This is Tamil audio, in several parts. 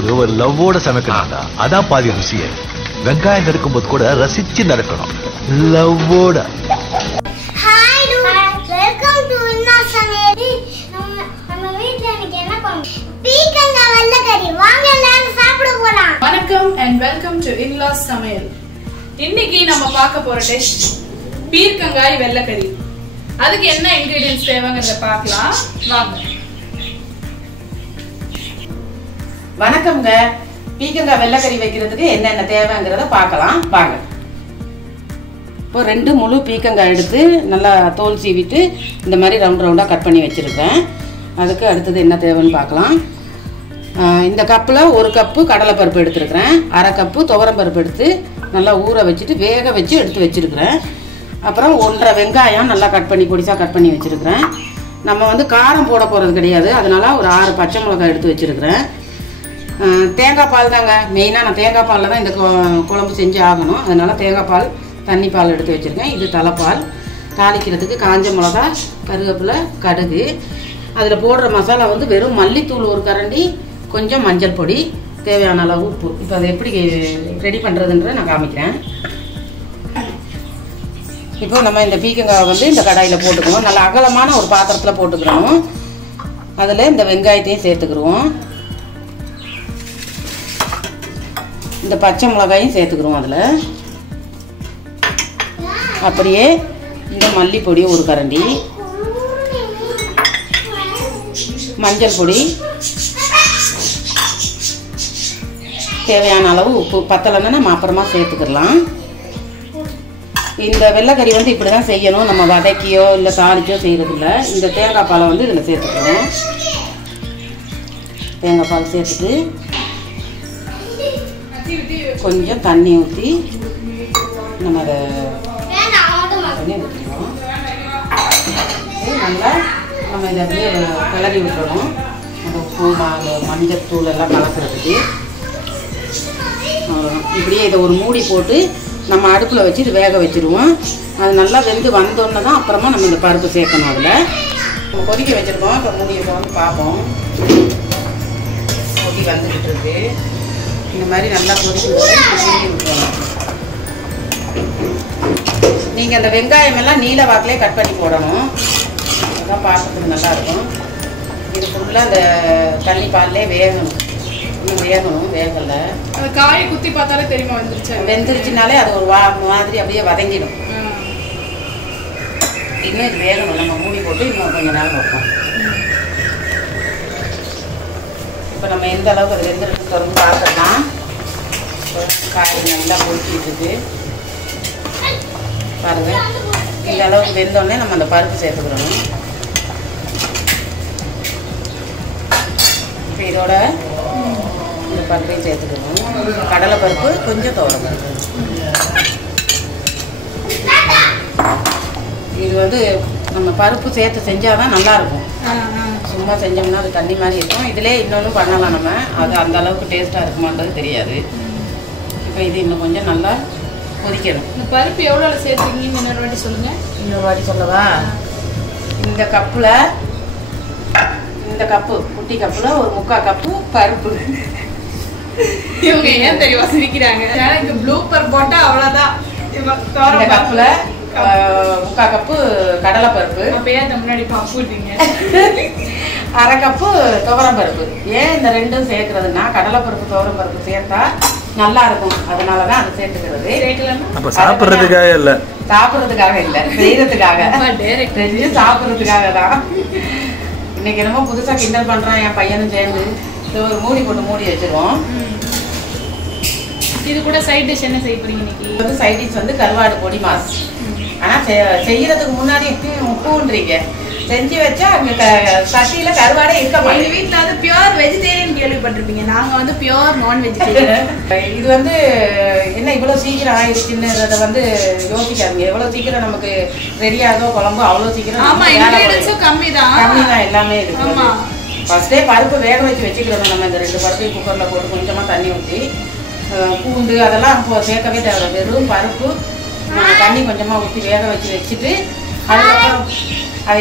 போது ஒரு லவ்வோட சமைக்கணும்டா. அதான் பாதி ருசியே. வெங்காயம் நறுக்கும் போது கூட ரசிச்சு நடக்கணும், லவ்வோட. வணக்கம் and welcome to In-Laws சமையல். இன்னைக்கு நம்ம பார்க்க போற டிஷ் பீர்க்கங்காய் வெள்ளைக்கறி. அதுக்கு என்ன இன்கிரிடியன்ட்ஸ் தேவைங்கறத பார்க்கலாம் வாங்க. வணக்கம்ங்க. பீர்க்கங்காய் வெள்ளைக்கறி வைக்கிறதுக்கு என்னென்ன தேவைங்கிறத பார்க்கலாம் வாங்க. இப்போ 2 முழு பீர்க்கங்காய் எடுத்து நல்லா தோல் சீவிட்டு இந்த மாதிரி ரவுண்ட் ரவுண்டாக கட் பண்ணி வச்சுருக்கேன். அதுக்கு அடுத்தது என்ன தேவைன்னு பார்க்கலாம். இந்த கப்பில் 1 கப்பு கடலைப்பருப்பு எடுத்துருக்கிறேன். 1/2 கப்பு துவரம்பருப்பு எடுத்து நல்லா ஊற வச்சுட்டு வேக வச்சு எடுத்து வச்சுருக்கிறேன். அப்புறம் 1/2 வெங்காயம் நல்லா கட் பண்ணி பொடிசாக கட் பண்ணி வச்சுருக்கிறேன். நம்ம வந்து காரம் போட போகிறது கிடையாது, அதனால் ஒரு 6 பச்சை மிளகாய் எடுத்து வச்சுருக்கிறேன். தேங்காய் பால் தாங்க மெயினாக. நான் தேங்காய் பாலில் தான் இந்த குழம்பு செஞ்சு ஆகணும், அதனால் தேங்காய் பால் தண்ணி பால் எடுத்து வச்சுருக்கேன். இது தலைப்பால். தாளிக்கிறதுக்கு காஞ்ச மிளகா, கருவேப்பிலை, கடுகு. அதில் போடுற மசாலா வந்து வெறும் மல்லித்தூள் 1 கரண்டி, கொஞ்சம் மஞ்சள் பொடி, தேவையான அளவு உப்பு. இப்போ அதை எப்படி ரெடி பண்ணுறதுன்ற நான் காமிக்கிறேன். இப்போ நம்ம இந்த பீர்க்கங்காய் வந்து இந்த கடாயில் போட்டுக்கணும். நல்லா அகலமான ஒரு பாத்திரத்தில் போட்டுக்கிறோம். அதில் இந்த வெங்காயத்தையும் சேர்த்துக்கிடுவோம். இந்த பச்சை மிளகாயும் சேர்த்துக்கிறோம். அதில் அப்படியே இந்த மல்லிப்பொடி 1 கரண்டி, மஞ்சள் பொடி, தேவையான அளவு உப்பு. பத்தலைன்னா நம்ம அப்புறமா சேர்த்துக்கலாம். இந்த வெள்ளைக்கறி வந்து இப்படி தான் செய்யணும், நம்ம வதக்கியோ இல்லை தாளிச்சோ செய்கிறதில்ல. இந்த தேங்காய் பாலை வந்து இதில் சேர்த்துக்கணும். தேங்காய் பால் சேர்த்துட்டு கொஞ்சம் தண்ணி ஊற்றி நம்ம அதை தண்ணி ஊற்றிக்கணும். நல்லா நம்ம இதை அப்படியே கிளறி விட்டுறணும். அந்த உப்பு மஞ்சள் தூள் எல்லாம் கலக்கிறதுக்கு. இப்படியே இதை ஒரு மூடி போட்டு நம்ம அடுப்பில் வச்சு இது வேக வச்சுருவோம். அது நல்லா வெந்து வந்தோன்னே தான் அப்புறமா நம்ம இந்த பருப்பு சேர்க்கணும். அதில் நம்ம கொதிக்க வச்சுருக்கோம். இப்போ மூடியை வந்து பார்ப்போம். கொதி வந்துக்கிட்டு இருக்கு. இந்த மாதிரி நல்லா கொதிக்க விட்டுறோம். நீங்கள் அந்த வெங்காயம் எல்லாம் நீல வாக்கிலே கட் பண்ணி போடணும், அதுதான் பார்க்கறதுக்கு நல்லாயிருக்கும். இது ஃபுல்லாக அந்த தண்ணி பால்லே வேகணும். இன்னும் வேகணும், வேகலை. அந்த காயை குத்தி பார்த்தாலே தெரியுமா வந்துருச்சு. வெந்துருச்சுனாலே அது ஒரு மாதிரி அப்படியே வதங்கிடும். இன்னும் இது வேகணும். நம்ம மூடி போட்டு இன்னும் கொஞ்சம் நேரம் வைப்போம். இப்போ நம்ம எந்த அளவுக்கு அது வெந்துருக்கு திறந்து பார்க்கலாம். காய் நல்லா பொரிச்சிட்டு இருக்கு பாருங்க. இந்த அளவுக்கு வெந்தோடனே நம்ம அந்த பருப்பு சேர்த்துக்கிறோம். இப்போ இதோட இந்த பருப்பையும் சேர்த்துக்கணும். கடலை பருப்பு, கொஞ்சம் துவரம் பருப்பு. இது வந்து நம்ம பருப்பு சேர்த்து செஞ்சால் தான் நல்லாயிருக்கும். சும்மா செஞ்சோம்னா அது தண்ணி மாதிரி இருக்கும். இதிலே இன்னொன்று பண்ணலாம் நம்ம, அது அந்த அளவுக்கு டேஸ்ட்டாக இருக்குமான்றது தெரியாது. இப்போ இது இன்னும் கொஞ்சம் நல்லா கொதிக்கணும். இந்த பருப்பு எவ்வளோ சேர்த்துருக்கீங்கன்னு இன்னொரு வாட்டி சொல்லுங்கள். இன்னொரு வாட்டி சொல்லவா? இந்த கப்பில், இந்த கப்பு குட்டி கப்பில் ஒரு 3/4 கப்பு பருப்பு. இவங்க ஏன் தெரியுமா சிரிக்கிறாங்க? எனக்கு ப்ளூப்பர் போட்டால் அவ்வளோதான். இந்த கப்பில் 3/4 கப்பு கடலை பருப்பு. அப்போ ஏன் முன்னாடி போட்டீங்க? 1/2 கப்பு துவரம் பருப்பு. ஏன் இந்த 2ம் சேர்க்கறதுன்னா கடலை பருப்பு துவரம் பருப்பு சேர்த்தா நல்லா இருக்கும், அதனால தான் அது சேர்த்துக்கிறது. சாப்பிட்றதுக்காக இல்லை, சாப்பிட்றதுக்காக இல்லை, செய்யறதுக்காக. சாப்பிட்றதுக்காக தான். இன்னைக்கு என்னமோ புதுசாக கிண்டல் பண்ணுறான் என் பையனும் சேர்ந்து. ஒரு மூடி போட்டு மூடி வச்சிருவோம். இது கூட சைட் டிஷ் என்ன செய்ய போறீங்க இன்னைக்கு? வந்து சைட் டிஷ் வந்து கருவாடு பொடி மாஸ். ஆனால் செய்யறதுக்கு முன்னாடி உப்புன்றீங்க, செஞ்சு வச்சா அங்கே சட்டியில் கருவாடே இருக்க மாட்டேங்குது. எங்கள் வீட்டில் வந்து பியூர் வெஜிடேரியன் கேள்விப்பட்டிருப்பீங்க, நாங்கள் வந்து பியூர் நான் வெஜிடேரியன். இது வந்து என்ன இவ்வளோ சீக்கிரம் ஆயிடுச்சுன்றத வந்து யோசிக்காதீங்க. எவ்வளோ சீக்கிரம் நமக்கு ரெடியாகதோ குழம்பு அவ்வளோ சீக்கிரம். ஆமாம், இன்கிரிடியன்ட்ஸும் கம்மி தான். கம்மி தான், எல்லாமே இருக்கு. ஆமாம், ஃபர்ஸ்டே பருப்பு வேக வச்சு வச்சுக்கிறோம். நம்ம இந்த 2 பருப்பையும் குக்கரில் போட்டு கொஞ்சமாக தண்ணி ஊற்றி பூண்டு அதெல்லாம் சேர்க்கவே தேவை. வெறும் பருப்பு தண்ணி கொஞ்சமாக ஊற்றி வேக வச்சுட்டு அதுக்கப்புறம் அது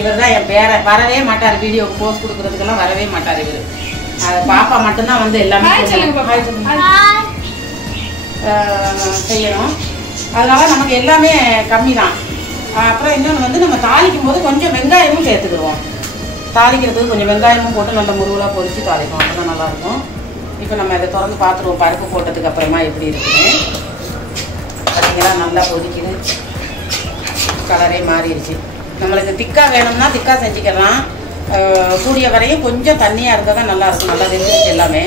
இவர் தான் என் பேரை வரவே மாட்டார். வீடியோவுக்கு போஸ்ட் கொடுக்குறதுக்கெல்லாம் வரவே மாட்டார் இவர். பாப்பா மட்டும்தான் வந்து எல்லாமே செய்யணும். அதனால நமக்கு எல்லாமே கம்மி தான். அப்புறம் இன்னொன்று வந்து நம்ம தாளிக்கும் போது கொஞ்சம் வெங்காயமும் சேர்த்துக்கிடுவோம். தாளிக்கிறதுக்கு கொஞ்சம் வெங்காயமும் போட்டு நல்ல முருகலாக பொரிச்சு தாளிக்கும், அப்போ தான் நல்லாயிருக்கும். இப்போ நம்ம இதை திறந்து பார்த்துருவோம் பருப்பு போட்டதுக்கு அப்புறமா எப்படி இருக்குன்னு. பார்த்தீங்கன்னா நல்லா கொதிக்குது, கலரே மாறிடுச்சு. நம்மளுக்கு திக்காக வேணும்னா திக்காக செஞ்சுக்கலாம். கூடிய வரையும் கொஞ்சம் தண்ணியாக இருந்தால் தான் நல்லாயிருக்கும். நல்லா வெந்துருச்சு எல்லாமே.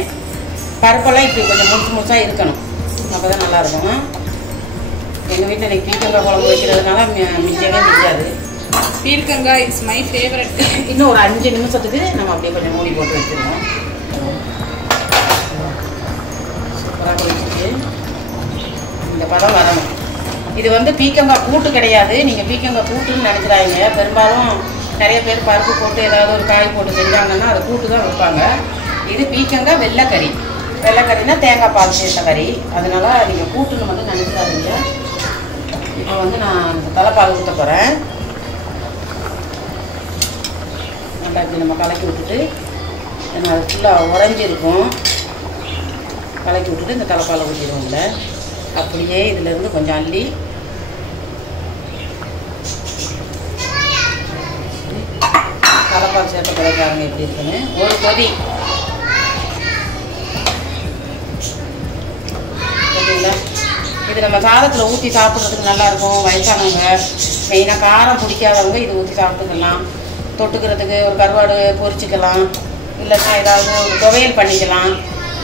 பருப்பெல்லாம் இப்படி கொஞ்சம் முழுசாக இருக்கணும், அப்போ தான் நல்லாயிருக்கும். எங்கள் வீட்டில் இன்றைக்கி பீர்க்கங்காய் குழம்பு வைக்கிறதுனால மிஞ்சவே மிஞ்சாது. பீர்க்கங்காய் இஸ் மை ஃபேவரட். இன்னும் ஒரு 5 நிமிஷத்துக்கு நம்ம அப்படியே கொஞ்சம் மூடி போட்டு வச்சுருவோம். சூப்பராக கொதிச்சு இந்த பதம் வரணும். இது வந்து பீர்க்கங்காய் கூட்டு கிடையாது. நீங்கள் பீர்க்கங்காய் கூட்டுன்னு நினைக்கிறாங்க. பெரும்பாலும் நிறைய பேர் பருப்பு போட்டு ஏதாவது ஒரு காய் போட்டு செஞ்சாங்கன்னா அதை கூட்டு தான் வைப்பாங்க. இது பீர்க்கங்காய் வெள்ளைக்கறி. வெள்ளைக்கறினா தேங்காய் பால் சேர்த்த கறி. அதனால நீங்கள் கூட்டுன்னு மட்டும் நினைக்கிறாதீங்க. இப்போ வந்து நான் தலைப்பால் ஊற்ற போகிறேன். நல்லா இப்படி நம்ம கலக்கி விட்டுட்டு அது ஃபுல்லாக உறைஞ்சிருக்கும். கலக்கி விட்டுட்டு இந்த தலைப்பாலை ஊற்றிடுவோம்ல. அப்படியே இதிலேருந்து கொஞ்சம் அள்ளி தலைப்பால் சேர்த்த கிடைக்காதுங்க எப்படி இருக்குன்னு ஒரு கொதி. ஓகேங்களா? இது நம்ம சாதத்தில் ஊற்றி சாப்பிட்றதுக்கு நல்லாயிருக்கும். வயசானவங்க, மெயினாக காரம் பிடிக்காதவங்க இது ஊற்றி சாப்பிட்டுக்கலாம். தொட்டுக்கிறதுக்கு ஒரு கருவாடு பொரிச்சிக்கலாம், இல்லைன்னா ஏதாவது ஒரு துவையல் பண்ணிக்கலாம்.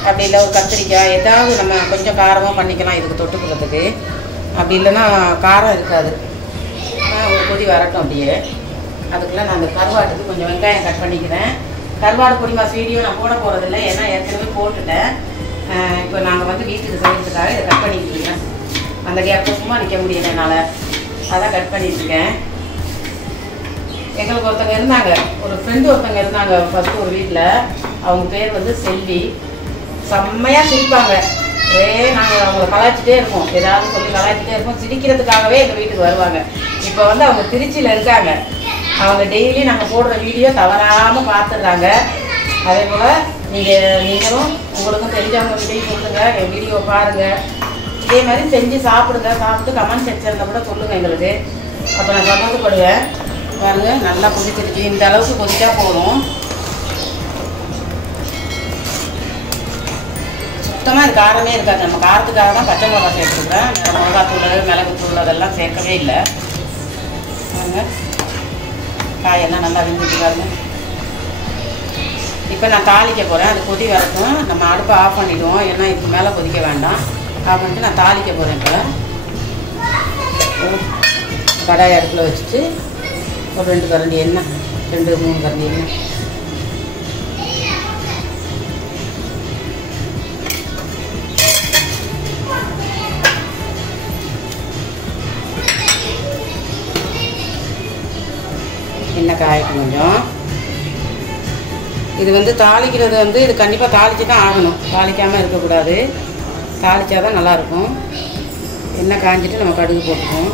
அப்படி இல்லை ஒரு கத்திரிக்காய் ஏதாவது நம்ம கொஞ்சம் காரமாக பண்ணிக்கலாம் இதுக்கு தொட்டுக்கிறதுக்கு. அப்படி இல்லைன்னா காரம் இருக்காது. ஒரு கொதி வரட்டும். அப்படியே அதுக்குள்ளே நான் அந்த கருவாட்டுக்கு கொஞ்சம் வெங்காயம் கட் பண்ணிக்கிறேன். கருவாடு பொடி மாஸ் வீடியோ நான் போட போகிறதில்ல, ஏன்னா ஏற்கனவே போட்டுட்டேன். இப்போ நாங்கள் வந்து வீட்டுக்கு செய்கிறதுக்காக இதை கட் பண்ணிக்கிட்டுருக்கேன். அந்த கேப் சும்மா நிற்க முடியல என்னால், அதான் கட் பண்ணிட்டுருக்கேன். எங்களுக்கு ஒருத்தங்க இருந்தாங்க, ஒரு ஃப்ரெண்டு ஒருத்தங்க இருந்தாங்க ஃபஸ்ட்டு ஒரு வீட்டில். அவங்க பேர் வந்து செல்வி. செம்மையாக சிரிப்பாங்க. நாங்கள் அவங்கள கலாய்ச்சிட்டே இருப்போம், ஏதாவது சொல்லி கலாய்ச்சிட்டே இருப்போம். சிரிக்கிறதுக்காகவே எங்கள் வீட்டுக்கு வருவாங்க. இப்போ வந்து அவங்க திருச்சியில் இருக்காங்க. அவங்க டெய்லி நாங்கள் போடுற வீடியோ தவறாமல் பார்த்துடுறாங்க. அதே போல் நீங்களும் உங்களுக்கும் தெரிஞ்சவங்ககிட்டையும் சொல்லுங்கள், என் வீடியோ பாருங்கள். இதே மாதிரி செஞ்சு சாப்பிடுங்க. சாப்பிட்டு கமெண்ட் செக்ஷனில் கூட சொல்லுங்கள் எங்களுக்கு, அப்போ நான் சந்தோஷப்படுவேன். பாருங்கள் நல்லா கொதிச்சிருச்சு. இந்த அளவுக்கு கொதிச்சா போதும். சுத்தமாக இது காரமே இருக்காது. நம்ம காரத்துக்காக தான் பச்சை மிளகா சேர்த்துருக்குறேன். மிளகாத்தூள், மிளகுத்தூள் அதெல்லாம் சேர்க்கவே இல்லை. பாருங்கள் காயெல்லாம் நல்லா வெந்துட்டுருக்காங்க. இப்போ நான் தாளிக்க போகிறேன். அது கொதி வரட்டும். நம்ம அடுப்பை ஆஃப் பண்ணிவிடுவோம், ஏன்னா இதுக்கு மேலே கொதிக்க வேண்டாம். ஆஃப் பண்ணிட்டு நான் தாளிக்க போகிறேன். இப்போ கடாய் அடுப்பில் வச்சுட்டு ஒரு 2 கரண்டி எண்ணெய், 2-3 கரண்டி எண்ணெய். எண்ணெய் காயட்டும் கொஞ்சம். இது வந்து தாளிக்கிறது வந்து இது கண்டிப்பாக தாளித்து தான் ஆகணும், தாளிக்காமல் இருக்கக்கூடாது. தாளித்தா தான் நல்லாயிருக்கும். எண்ணெய் காய்ஞ்சிட்டு நம்ம கடுகு போட்டுக்குவோம்.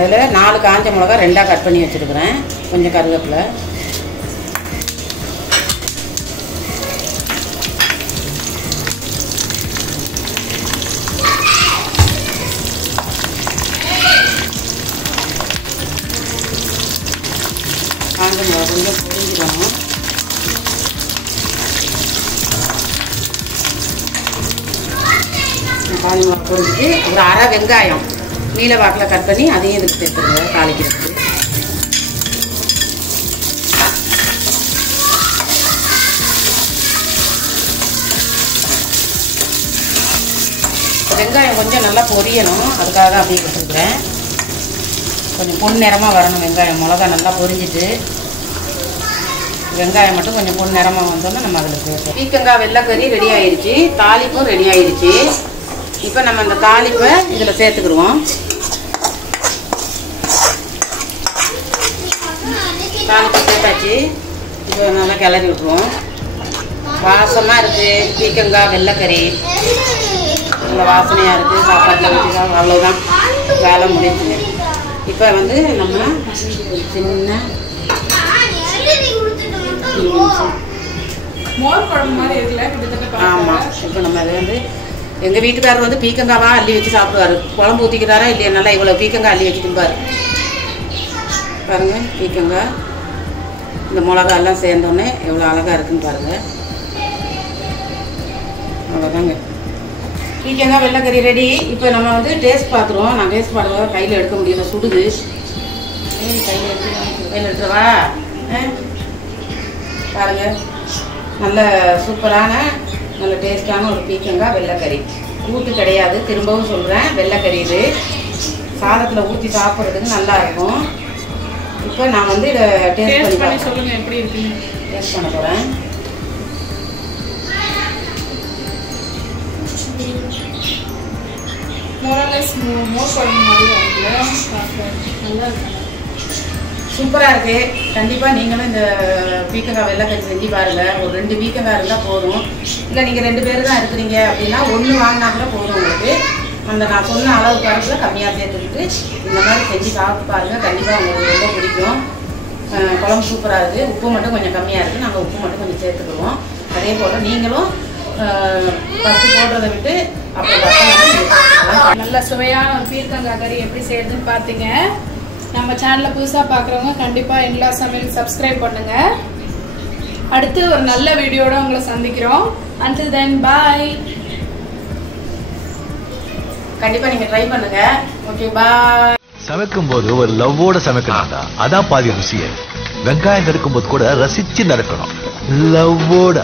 அதில் 4 காஞ்ச மிளகா 2ஆக கட் பண்ணி வச்சுருக்குறேன். கொஞ்சம் கருவேப்பிலை, காஞ்ச மிளகா கொஞ்சம் பொரிஞ்சிடணும். காஞ்ச மிளகா பொரிஞ்சிட்டு ஒரு அரை வெங்காயம் நீல வாக்கில் கட் பண்ணி அதையும் இதுக்கு சேர்த்துருங்க தாளிக்கிறதுக்கு. வெங்காயம் கொஞ்சம் நல்லா பொரியணும், அதுக்காக தான் அப்படியே வச்சுருக்கிறேன். கொஞ்சம் பொன் நிறமாக வரணும் வெங்காயம். மிளகா நல்லா பொரிஞ்சிட்டு வெங்காயம் மட்டும் கொஞ்சம் பொன் நிறமாக வந்தோன்னா நம்ம அதில் சேர்ப்போம். பீர்க்கங்காய் வெள்ளைக்கறி ரெடி ஆயிடுச்சு, தாளிப்பும் ரெடி ஆயிடுச்சு. இப்போ நம்ம அந்த தாளிப்பை இதில் சேர்த்துக்கிடுவோம். தாளிப்பு சேர்த்தாச்சு. இப்போ நல்லா கிளறி விட்டுருவோம். வாசமாக இருக்குது பீர்க்கங்காய் வெள்ளைக்கறி, நல்ல வாசனையாக இருக்குது. சாப்பாட்டில் வச்சுக்கா அவ்வளோதான், வேலை முடிஞ்சுங்க. இப்போ வந்து நம்ம சின்ன மோர் குழம்பு மாதிரி இருக்குல்ல கிட்டத்தட்ட. ஆமாம். இப்போ நம்ம அதை வந்து எங்கள் வீட்டுக்காரர் வந்து பீக்கங்காவா அள்ளி வச்சு சாப்பிடுவாரு. குழம்பு ஊற்றிக்கிறாரா இல்லையா, நல்லா இவ்வளோ பீக்கங்காய் அள்ளி வச்சு திம்பாரு. பாருங்கள் பீக்கங்காய் இந்த மிளகா எல்லாம் சேர்ந்தோடனே எவ்வளோ அழகாக இருக்குன்னு பாருங்கள். அவ்வளோதாங்க, பீக்கங்காய் வெள்ளைக்கறி ரெடி. இப்போ நம்ம வந்து டேஸ்ட் பார்த்துருவோம். நான் டேஸ்ட் பார்க்குறதா கையில் எடுக்க முடியல, சுடுது. கையில் எடுத்துவா பாருங்கள். நல்ல சூப்பரான நல்ல டேஸ்டான ஒரு பீக்கங்காய் வெள்ளைக்கறி. கூட்டு கிடையாது, திரும்பவும் சொல்கிறேன். வெள்ளைக்கறி இது சாதத்தில் ஊற்றி சாப்பிட்றதுக்கு நல்லா இருக்கும். இப்போ நான் வந்து இதை டேஸ்ட் பண்ணி சொல்லுங்க எப்படி இருக்குன்னு. டேஸ்ட் பண்ண போகிறேன். மோர் குழம்பு மாதிரி நல்லா இருக்கு, சூப்பராக இருக்குது. கண்டிப்பாக நீங்களும் இந்த பீக்கங்காய் வெள்ளைக்கறி செஞ்சு பாருங்கள். ஒரு 2 பீக்கங்காய் இருந்தால் போதும். இல்லை நீங்கள் 2 பேர் தான் இருக்கிறீங்க அப்படின்னா 1 வாங்கினா கூட போதும் உங்களுக்கு. அந்த நான் சொன்ன அளவு காலத்தில் கம்மியாக சேர்த்துக்கிட்டு இந்த மாதிரி செஞ்சு சாப்பிட்டு பாருங்கள். கண்டிப்பாக உங்களுக்கு ரொம்ப பிடிக்கும். குழம்பு சூப்பராக இருக்குது. உப்பு மட்டும் கொஞ்சம் கம்மியாக இருக்குது. நாங்கள் உப்பு மட்டும் கொஞ்சம் சேர்த்துக்குவோம். அதே போல் நீங்களும் ஃபஸ்ட்டு போடுறதை விட்டு அப்புறம் நல்ல சுவையான ஒரு பீர்க்கங்காய் கறி எப்படி செய்யறதுன்னு பார்த்தீங்க. நம்ம சேனலை புதுசாக பார்க்குறவங்க கண்டிப்பாக எல்லா சமையல் சப்ஸ்கிரைப் பண்ணுங்க. அடுத்து ஒரு நல்ல வீடியோட உங்களை சந்திக்கிறோம். until then bye. கண்டிப்பாக நீங்கள் ட்ரை பண்ணுங்க. Okay bye. சமைக்கும் போது ஒரு லவ்வோட சமைக்கணும்டா, அதான் பாதி ருசியே. வெங்காயம் நறுக்கும் போது கூட ரசிச்சு நறுக்கணும், லவ்வோட.